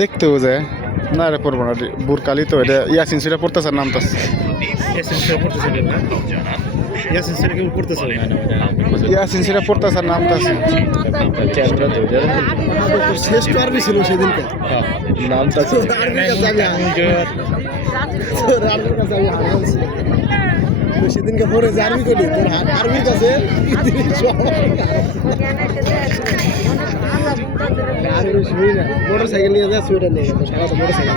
দেখতেও যায় না রে পড়বো না বুরকালি তো এটা ইয়াসিন সেটা পড়তেছে নাম তো ইয়াসিন সেটা পড়তেছে নাম তো শ্রেষ্ঠ আরবি ছিল সেদিনকে নামটা সেদিনকে পরে যে আরবি করি তোর আরবির কাছে মোটর সাইকেল নিয়ে যায় সুইটার নিয়ে গেছে সারা তো মোটর সাইকেল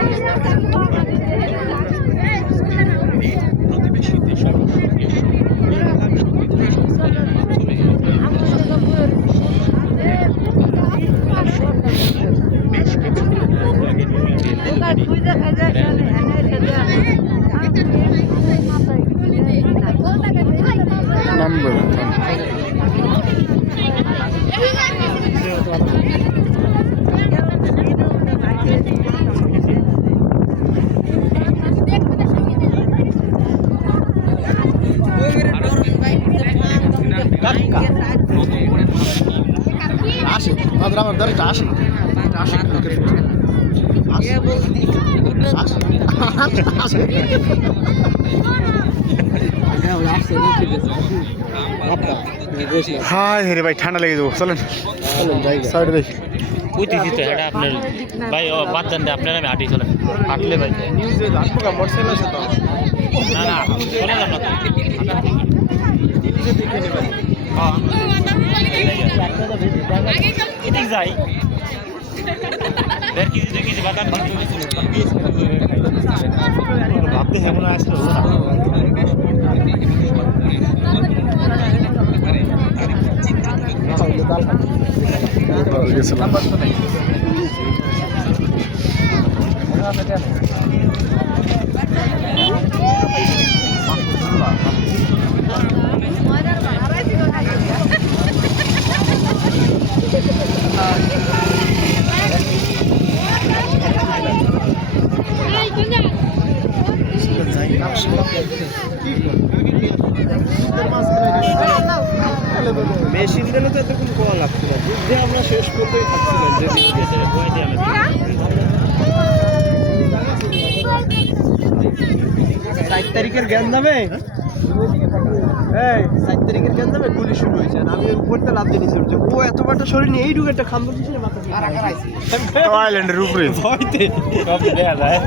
নাম্বার আসে আমাদের আমার দরজা আসে আসে হাই হে ভাই ঠান্ডা লেগে যাবো চলেন সাইড দেখি কইতেছি তো এটা আপনার ভাই বাদ দেন আপনার আমি হাঁটি চলেন হাঁটলে ভাই না না চলে যান না এদিক যাই দেখি বাদাম ভাবতে হেমন আসলো মেশিন দিলে তো এতক্ষণ কোয়া লাগতো না যে আমরা শেষ করতেই থাকছিলাম যে 4 তারিখের জ্ঞান দামে এই 4 তারিখের জ্ঞান দামে গুলি শুরু হয়েছে আর আমি উপরতে লাভ দিয়ে নিয়েছি যে ও এত বড় শরীর নিয়ে এই ঢুকে একটা খাম্বা দিয়েছিল মাথা আইল্যান্ডের উপরে ভয়তে সব দেখা যায়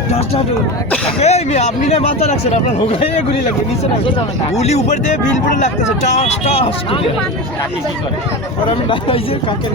এই মি আপনি না মাথা রাখছেন আপনার হোগাইয়ে গুলি লাগবে নিচে না গুলি উপর দিয়ে বিল পড়ে লাগতেছে টাস টাস করে কাকি কি করে আর আমি বাইরে কাকের